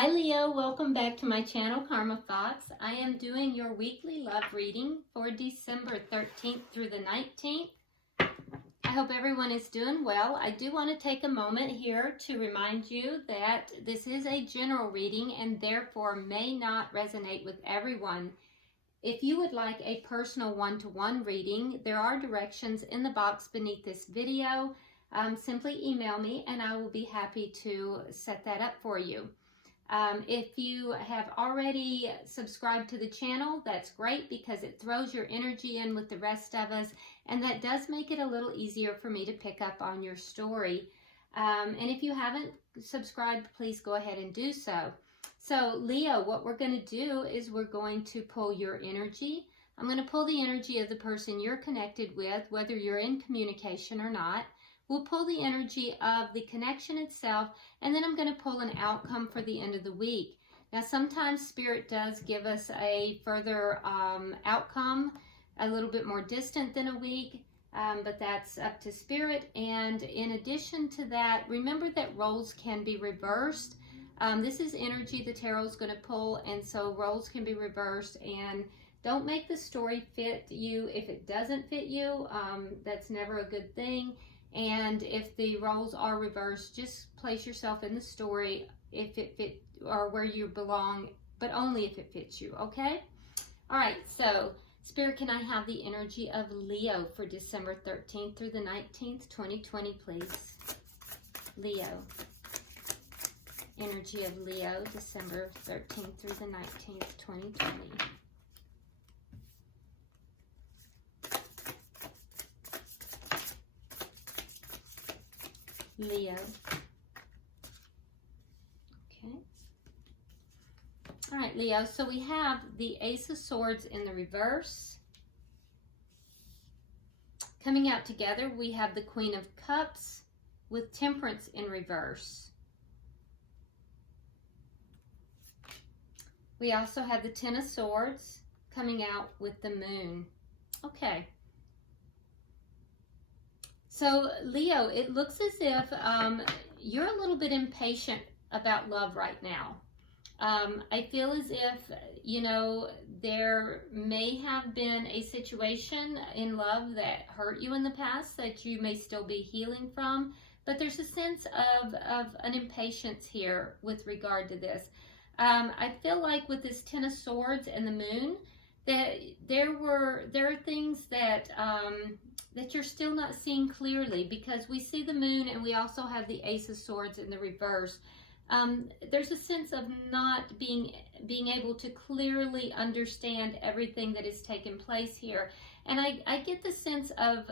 Hi Leo, welcome back to my channel, Karma Thoughts. I am doing your weekly love reading for December 13th through the 19th. I hope everyone is doing well. I do want to take a moment here to remind you that this is a general reading and therefore may not resonate with everyone. If you would like a personal one-to-one reading, there are directions in the box beneath this video. Simply email me and I will be happy to set that up for you. If you have already subscribed to the channel, that's great because it throws your energy in with the rest of us, and that does make it a little easier for me to pick up on your story. And if you haven't subscribed, please go ahead and do so. So Leo, what we're going to do is we're going to pull your energy. I'm going to pull the energy of the person you're connected with, whether you're in communication or not. We'll pull the energy of the connection itself, and then I'm going to pull an outcome for the end of the week. Now, sometimes Spirit does give us a further outcome, a little bit more distant than a week, but that's up to Spirit. And in addition to that, remember that roles can be reversed. This is energy the tarot is going to pull, and so roles can be reversed. And don't make the story fit you if it doesn't fit you. That's never a good thing. And if the roles are reversed, just place yourself in the story if it fit or where you belong, but only if it fits you, okay? All right, so Spirit, can I have the energy of Leo for December 13th through the 19th, 2020, please? Leo. Energy of Leo, December 13th through the 19th, 2020. Leo. Okay. All right, Leo. So we have the Ace of Swords in the reverse. Coming out together, we have the Queen of Cups with Temperance in reverse. We also have the Ten of Swords coming out with the Moon. Okay. So, Leo, it looks as if you're a little bit impatient about love right now. I feel as if, you know, there may have been a situation in love that hurt you in the past that you may still be healing from, but there's a sense of an impatience here with regard to this. I feel like with this Ten of Swords and the Moon, that there are things that that you're still not seeing clearly, because we see the Moon and we also have the Ace of Swords in the reverse. There's a sense of not being able to clearly understand everything that is taking place here, and I get the sense of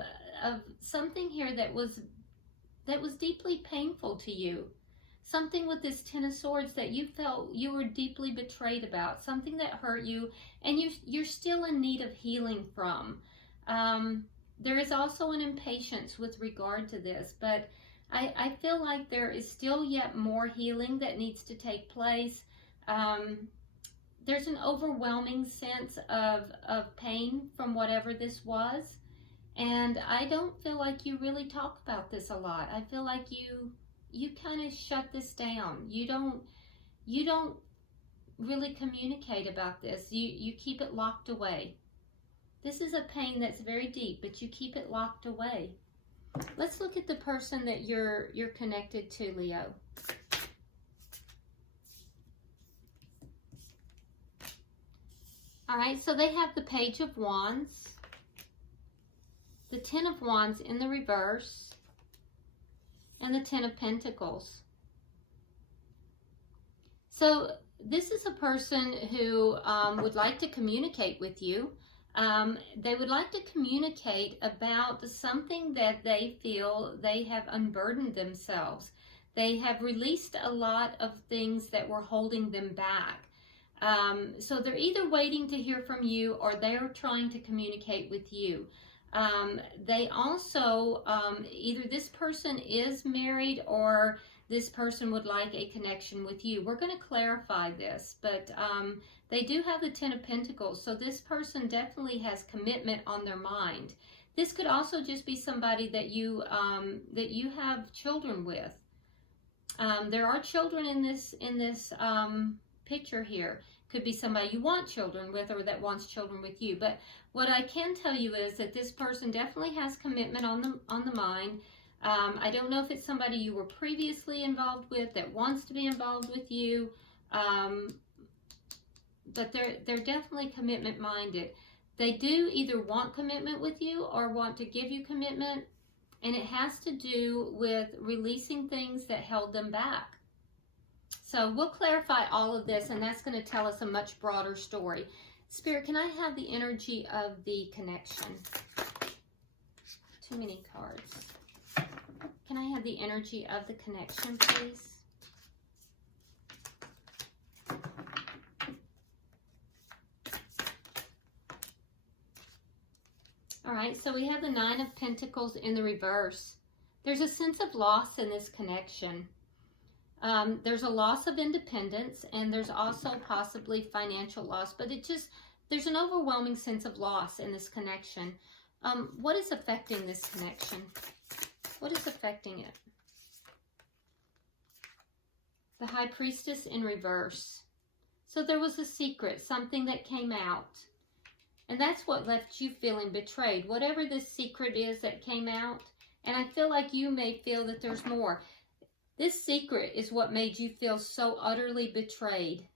something here that was deeply painful to you. Something with this Ten of Swords that you felt you were deeply betrayed about, something that hurt you, and you're still in need of healing from. There is also an impatience with regard to this, but I feel like there is still yet more healing that needs to take place. There's an overwhelming sense of pain from whatever this was, and I don't feel like you really talk about this a lot. I feel like you kind of shut this down. You don't really communicate about this. You keep it locked away. This is a pain that's very deep, but you keep it locked away. Let's look at the person that you're connected to, Leo. All right, so they have the Page of Wands, the Ten of Wands in the reverse, and the Ten of Pentacles. So this is a person who would like to communicate with you. They would like to communicate about something that they feel they have unburdened themselves. They have released a lot of things that were holding them back. So they're either waiting to hear from you or they're trying to communicate with you. They also, either this person is married or this person would like a connection with you. We're going to clarify this, but they do have the Ten of Pentacles, so this person definitely has commitment on their mind. This could also just be somebody that you have children with. There are children in this picture here. Could be somebody you want children with or that wants children with you. But what I can tell you is that this person definitely has commitment on the mind. I don't know if it's somebody you were previously involved with that wants to be involved with you, but they're definitely commitment minded. They do either want commitment with you or want to give you commitment, and it has to do with releasing things that held them back. So we'll clarify all of this, and that's going to tell us a much broader story. Spirit, can I have the energy of the connection? Too many cards. Can I have the energy of the connection, please? All right, so we have the Nine of Pentacles in the reverse. There's a sense of loss in this connection. There's a loss of independence, and there's also possibly financial loss, but there's an overwhelming sense of loss in this connection. What is affecting this connection? What is affecting it? The High Priestess in reverse. So there was a secret, something that came out. And that's what left you feeling betrayed. Whatever this secret is that came out, and I feel like you may feel that there's more. This secret is what made you feel so utterly betrayed.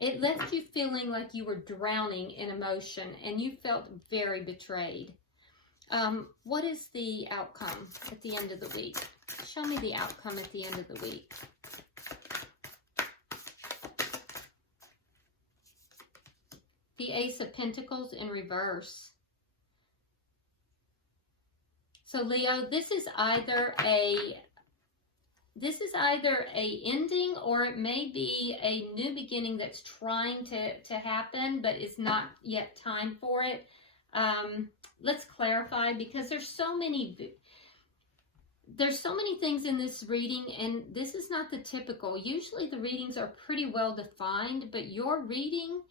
It left you feeling like you were drowning in emotion, and you felt very betrayed. What is the outcome at the end of the week? Show me the outcome at the end of the week. The Ace of Pentacles in reverse. So Leo, this is either a ending, or it may be a new beginning that's trying to happen, but it's not yet time for it. Let's clarify, because there's so many things in this reading, and this is not the typical. Usually the readings are pretty well defined, but your reading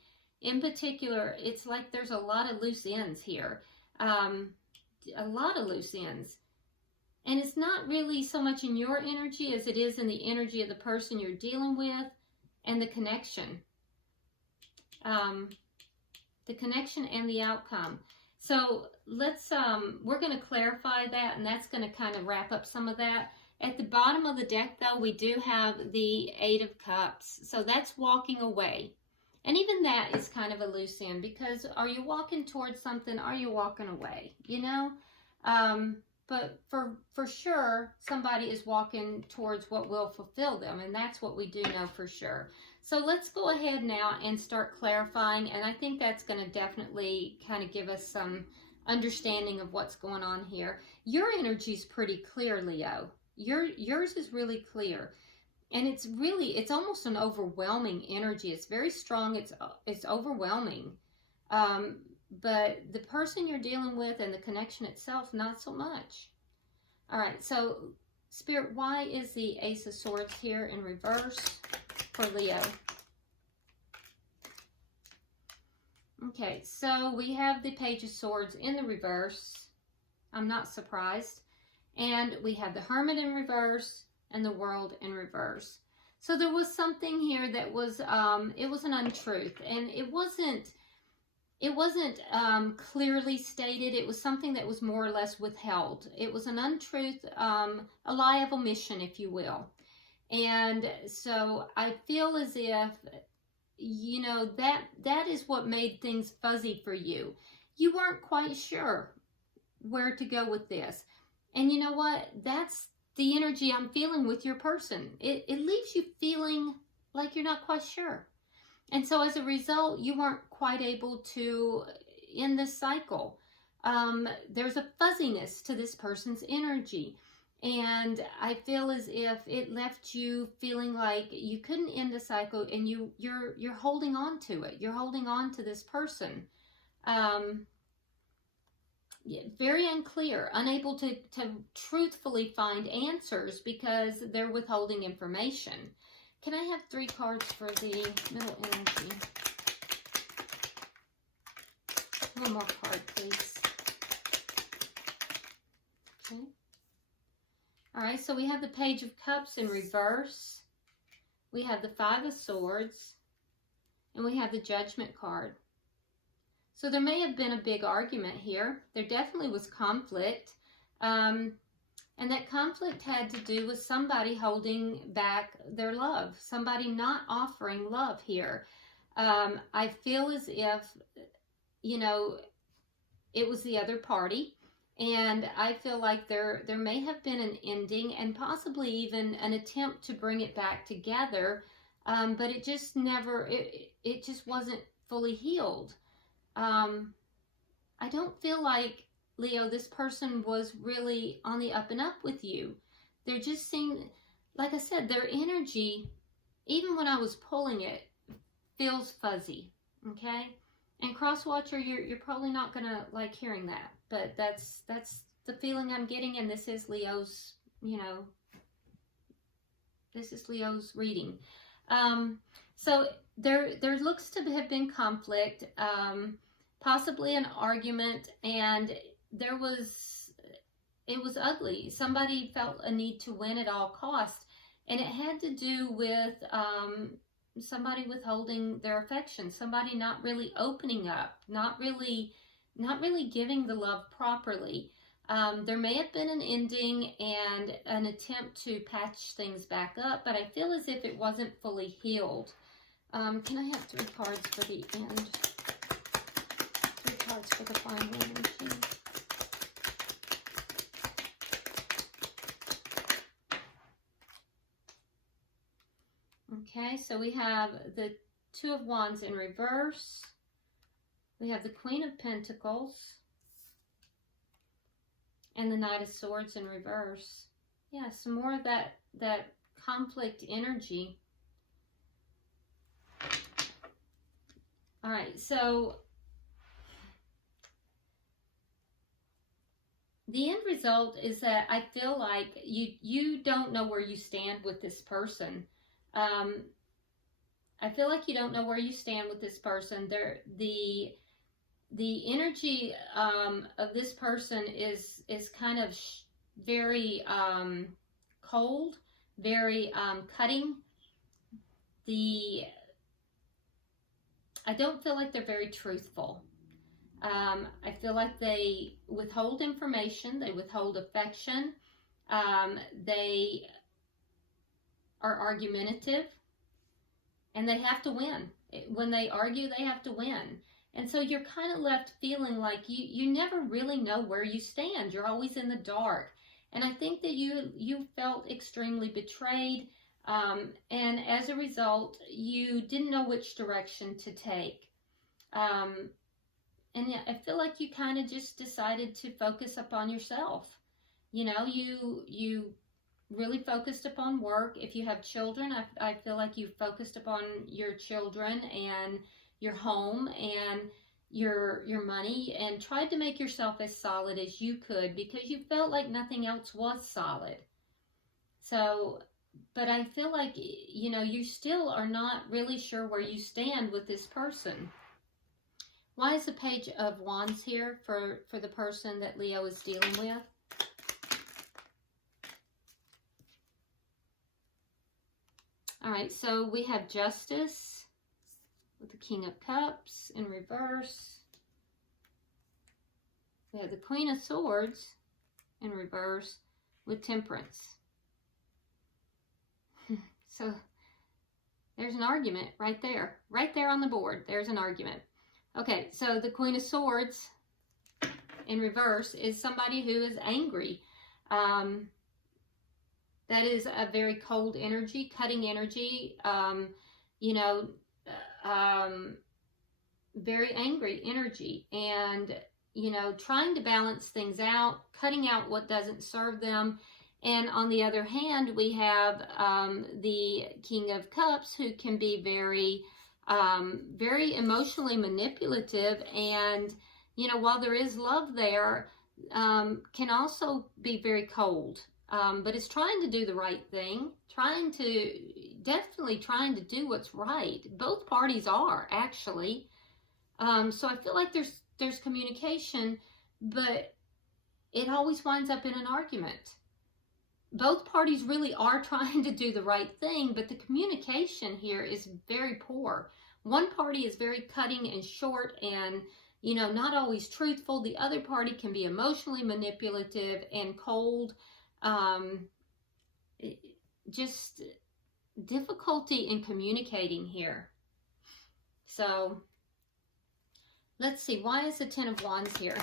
in particular, it's like there's a lot of loose ends here. A lot of loose ends. And it's not really so much in your energy as it is in the energy of the person you're dealing with and the connection. The connection and the outcome. So let's, we're going to clarify that, and that's going to kind of wrap up some of that. At the bottom of the deck, though, we do have the Eight of Cups. So that's walking away. And even that is kind of a loose end, because are you walking towards something? Are you walking away? You know? But for sure, somebody is walking towards what will fulfill them, and that's what we do know for sure. So let's go ahead now and start clarifying, and I think that's going to definitely kind of give us some understanding of what's going on here. Your energy is pretty clear, Leo. Yours is really clear. And it's almost an overwhelming energy. It's very strong. It's overwhelming. But the person you're dealing with and the connection itself, not so much. All right, so Spirit, why is the Ace of Swords here in reverse for Leo? Okay, so we have the Page of Swords in the reverse. I'm not surprised. And we have the Hermit in reverse and the World in reverse. So there was something here that was, it was an untruth, and it wasn't clearly stated. It was something that was more or less withheld. It was an untruth, a lie of omission, if you will. And so I feel as if, you know, that is what made things fuzzy for you. You weren't quite sure where to go with this. And you know what? That's the energy I'm feeling with your person. It leaves you feeling like you're not quite sure. And so as a result, you weren't quite able to end this cycle. There's a fuzziness to this person's energy. And I feel as if it left you feeling like you couldn't end the cycle, and you're holding on to it. You're holding on to this person. Very unclear, unable to truthfully find answers because they're withholding information. Can I have 3 cards for the middle energy? One more card, please. Okay. All right, so we have the Page of Cups in reverse. We have the Five of Swords. And we have the Judgment card. So there may have been a big argument here. There definitely was conflict. And that conflict had to do with somebody holding back their love. Somebody not offering love here. I feel as if, you know, it was the other party. And I feel like there may have been an ending and possibly even an attempt to bring it back together. But it just never, it just wasn't fully healed. I don't feel like, Leo, this person was really on the up and up with you. There just seemed, like I said, their energy, even when I was pulling it, feels fuzzy, okay? And cross-watcher, you're probably not going to like hearing that, but that's the feeling I'm getting, and this is Leo's, you know, this is Leo's reading. So there looks to have been conflict, possibly an argument, and it was ugly. Somebody felt a need to win at all costs, and it had to do with somebody withholding their affection, somebody not really opening up, not really giving the love properly. There may have been an ending and an attempt to patch things back up, but I feel as if it wasn't fully healed. Can I have 3 cards for the end? 3 cards for the final energy. Okay, so we have the Two of Wands in reverse. We have the Queen of Pentacles. And the Knight of Swords in reverse. Yeah, some more of that conflict energy. All right, so the end result is that I feel like you don't know where you stand with this person. I feel like you don't know where you stand with this person. The energy of this person is kind of very cold, very cutting. I don't feel like they're very truthful. I feel like they withhold information, they withhold affection, they are argumentative, and they have to win. When they argue, they have to win. And so you're kind of left feeling like you never really know where you stand. You're always in the dark. And I think that you felt extremely betrayed. And as a result, you didn't know which direction to take. And yeah, I feel like you kind of just decided to focus upon yourself. You know, you really focused upon work. If you have children, I feel like you focused upon your children and your home and your money, and tried to make yourself as solid as you could because you felt like nothing else was solid. So, but I feel like, you know, you still are not really sure where you stand with this person. Why is the Page of Wands here for the person that Leo is dealing with? All right, so we have Justice with the King of Cups in reverse. We have the Queen of Swords in reverse with Temperance. So there's an argument right there. Right there on the board, there's an argument. Okay, so the Queen of Swords in reverse is somebody who is angry. That is a very cold energy, cutting energy, you know, very angry energy, and, you know, trying to balance things out, cutting out what doesn't serve them. And on the other hand, we have the King of Cups, who can be very, very emotionally manipulative, and, you know, while there is love there, can also be very cold. But it's trying to do the right thing, definitely trying to do what's right. Both parties are, actually. So I feel like there's communication, but it always winds up in an argument. both parties really are trying to do the right thing, but the communication here is very poor. One party is very cutting and short and, you know, not always truthful. The other party can be emotionally manipulative and cold. Just difficulty in communicating here. So let's see, why is the Ten of Wands here?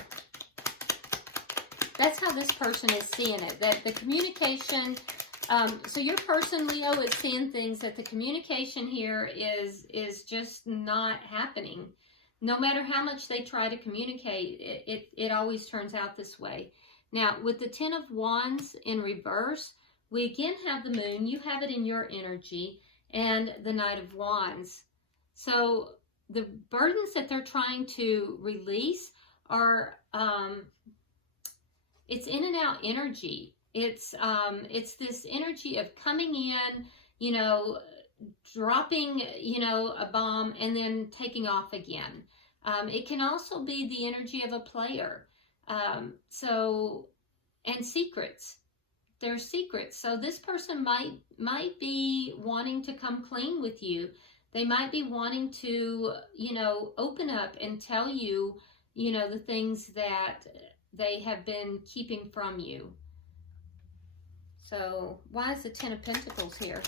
That's how this person is seeing it, that the communication, so your person, Leo, is seeing things that the communication here is just not happening. No matter how much they try to communicate, it always turns out this way. Now, with the Ten of Wands in reverse, we again have the Moon. You have it in your energy, and the Knight of Wands. So the burdens that they're trying to release are, it's in and out energy. It's this energy of coming in, you know, dropping, you know, a bomb and then taking off again. It can also be the energy of a player. And secrets. There's secrets. So this person might be wanting to come clean with you. They might be wanting to, you know, open up and tell you, you know, the things that they have been keeping from you. So why is the Ten of Pentacles here?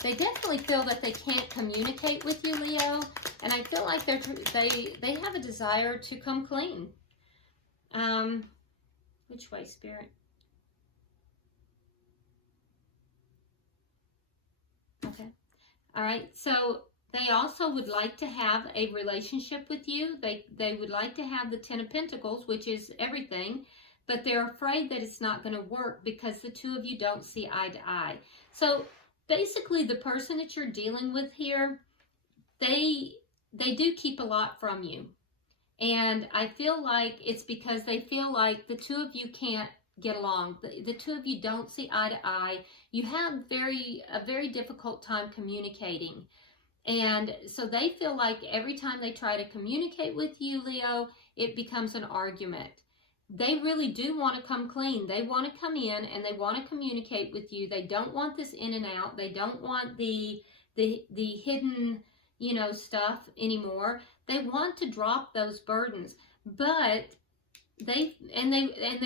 They definitely feel that they can't communicate with you, Leo, and I feel like they have a desire to come clean. Which way, Spirit? Okay. All right. So they also would like to have a relationship with you. They would like to have the Ten of Pentacles, which is everything, but they're afraid that it's not going to work because the two of you don't see eye to eye. So basically, the person that you're dealing with here, they do keep a lot from you. And I feel like it's because they feel like the two of you can't get along. The two of you don't see eye to eye. You have a very difficult time communicating. And so they feel like every time they try to communicate with you, Leo, it becomes an argument. They really do want to come clean. They want to come in and they want to communicate with you. They don't want this in and out. They don't want the hidden, you know, stuff anymore. They want to drop those burdens, but they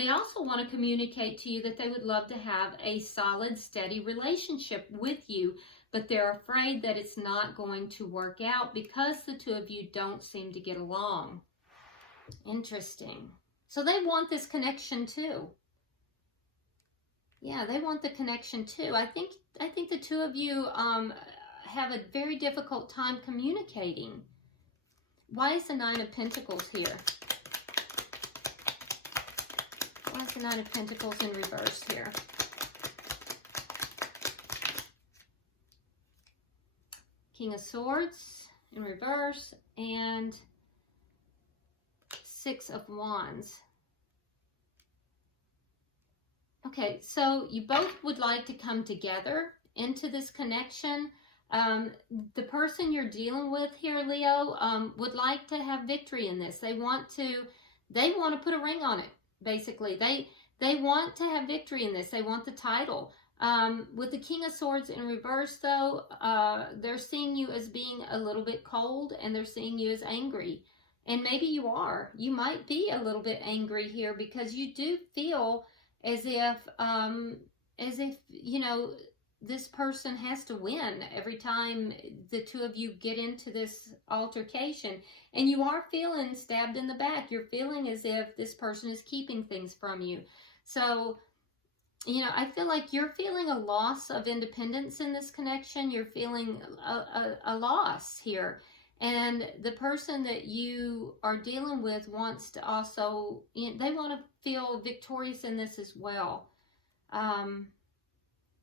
also want to communicate to you that they would love to have a solid, steady relationship with you, but they're afraid that it's not going to work out because the two of you don't seem to get along. Interesting. So they want this connection too. Yeah, they want the connection too. I think the two of you have a very difficult time communicating. Why is the Nine of Pentacles here? Why is the Nine of Pentacles in reverse here? King of Swords in reverse and Six of Wands. Okay, so you both would like to come together into this connection. The person you're dealing with here, Leo, would like to have victory in this. They want to put a ring on it, basically. They want to have victory in this. They want the title. With the King of Swords in reverse, though, they're seeing you as being a little bit cold, and they're seeing you as angry. And maybe you are. You might be a little bit angry here because you do feel as if, you know, this person has to win every time the two of you get into this altercation. And you are feeling stabbed in the back. You're feeling as if this person is keeping things from you. So, you know, I feel like you're feeling a loss of independence in this connection. You're feeling a loss here. And the person that you are dealing with wants to also, you know, they want to feel victorious in this as well.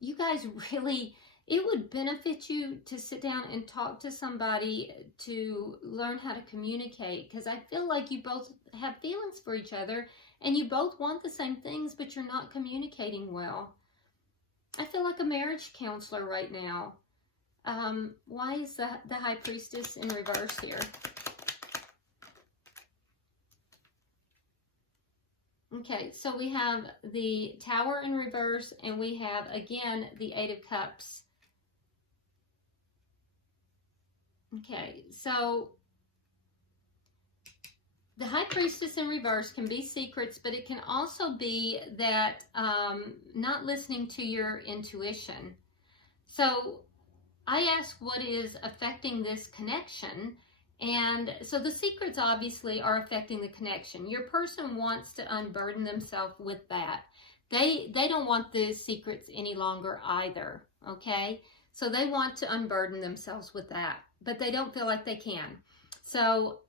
You guys really, it would benefit you to sit down and talk to somebody to learn how to communicate, because I feel like you both have feelings for each other and you both want the same things, but you're not communicating well. I feel like a marriage counselor right now. Why is the High Priestess in reverse here? Okay, so we have the Tower in reverse, and we have, again, the Eight of Cups. Okay, so the High Priestess in reverse can be secrets, but it can also be that not listening to your intuition. So I ask what is affecting this connection. And so the secrets obviously are affecting the connection. Your person wants to unburden themselves with that. They don't want the secrets any longer either, okay? So they want to unburden themselves with that, but they don't feel like they can. So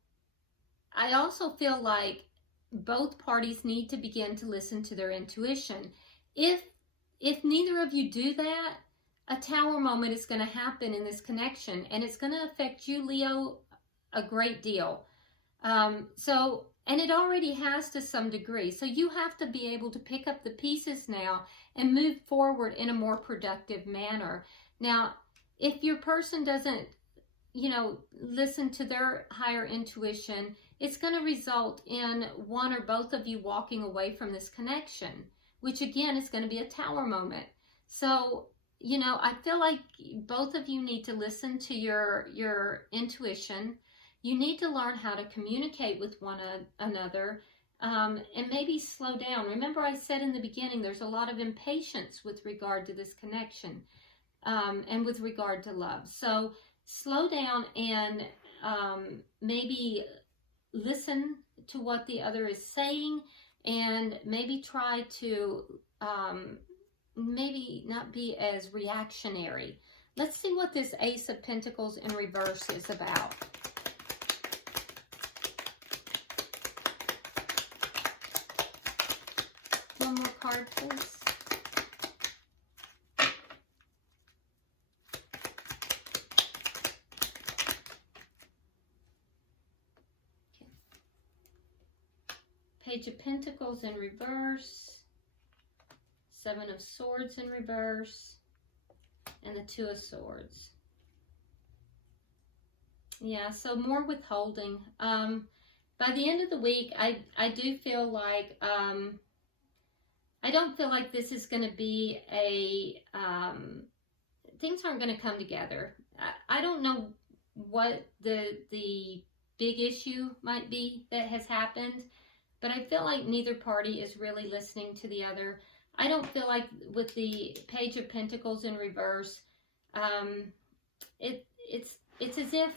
I also feel like both parties need to begin to listen to their intuition. If neither of you do that, a Tower moment is going to happen in this connection, and it's going to affect you, Leo, a great deal. And it already has to some degree. So you have to be able to pick up the pieces now and move forward in a more productive manner. Now, if your person doesn't, listen to their higher intuition, it's going to result in one or both of you walking away from this connection, which again is going to be a Tower moment. So, I feel like both of you need to listen to your intuition. You need to learn how to communicate with one another, and maybe slow down. Remember, I said in the beginning, there's a lot of impatience with regard to this connection, and with regard to love. So slow down and maybe listen to what the other is saying, and maybe try to maybe not be as reactionary. Let's see what this Ace of Pentacles in reverse is about. One more card, please. Page of Pentacles in reverse, Seven of Swords in reverse, and the Two of Swords. Yeah, so more withholding. By the end of the week, I do feel like, I don't feel like this is going to be things aren't going to come together. I don't know what the big issue might be that has happened, but I feel like neither party is really listening to the other. I don't feel like with the Page of Pentacles in reverse, it's as if,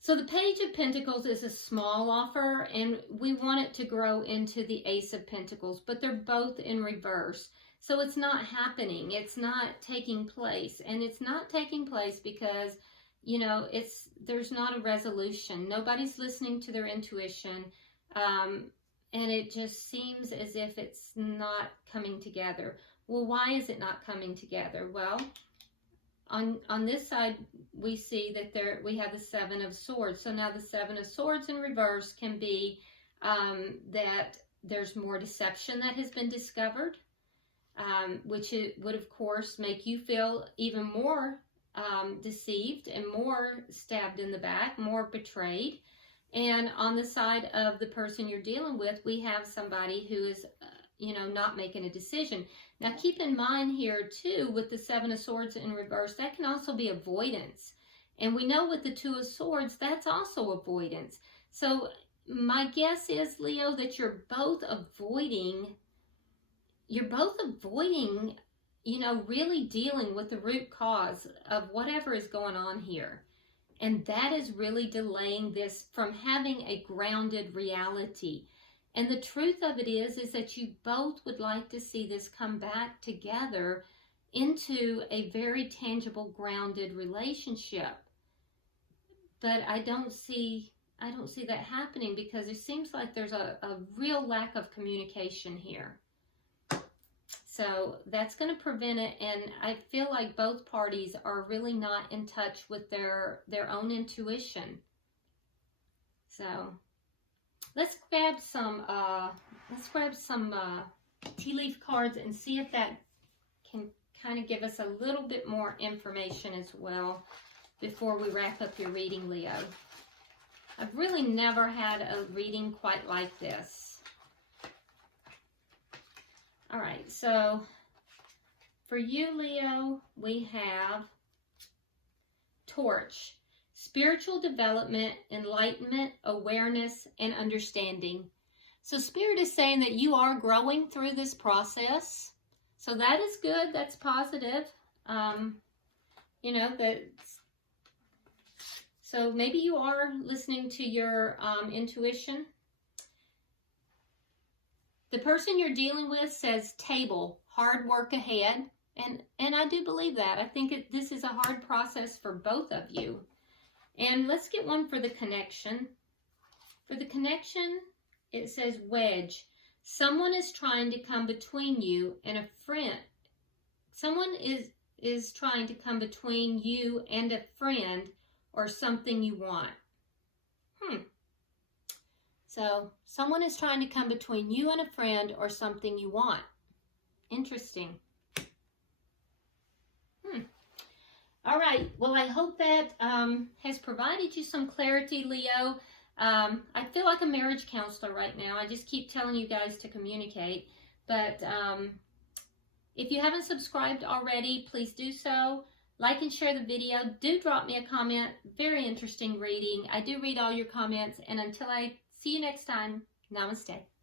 so the Page of Pentacles is a small offer, and we want it to grow into the Ace of Pentacles, but they're both in reverse. So it's not happening. It's not taking place. And it's not taking place because, there's not a resolution. Nobody's listening to their intuition. And it just seems as if it's not coming together. Well, why is it not coming together? Well, on this side, we see that we have the Seven of Swords. So now the Seven of Swords in reverse can be that there's more deception that has been discovered, which it would, of course, make you feel even more deceived and more stabbed in the back, more betrayed. And on the side of the person you're dealing with, we have somebody who is, not making a decision. Now, keep in mind here, too, with the Seven of Swords in reverse, that can also be avoidance. And we know with the Two of Swords, that's also avoidance. So my guess is, Leo, that you're both avoiding, really dealing with the root cause of whatever is going on here. And that is really delaying this from having a grounded reality. And the truth of it is that you both would like to see this come back together into a very tangible, grounded relationship. But I don't see that happening because it seems like there's a real lack of communication here. So that's going to prevent it, and I feel like both parties are really not in touch with their own intuition. So let's grab some tea leaf cards and see if that can kind of give us a little bit more information as well before we wrap up your reading, Leo. I've really never had a reading quite like this. All right, so for you, Leo, we have Torch. Spiritual development, enlightenment, awareness, and understanding. So Spirit is saying that you are growing through this process. So that is good. That's positive. You know, so maybe you are listening to your intuition. The person you're dealing with says table, hard work ahead. And I do believe that. I think this is a hard process for both of you. And let's get one for the connection. For the connection, it says wedge. Someone is trying to come between you and a friend. Someone is trying to come between you and a friend or something you want. So someone is trying to come between you and a friend or something you want. Interesting. All right. Well, I hope that has provided you some clarity, Leo. I feel like a marriage counselor right now. I just keep telling you guys to communicate. But if you haven't subscribed already, please do so. Like and share the video. Do drop me a comment. Very interesting reading. I do read all your comments. And until I see you next time, namaste.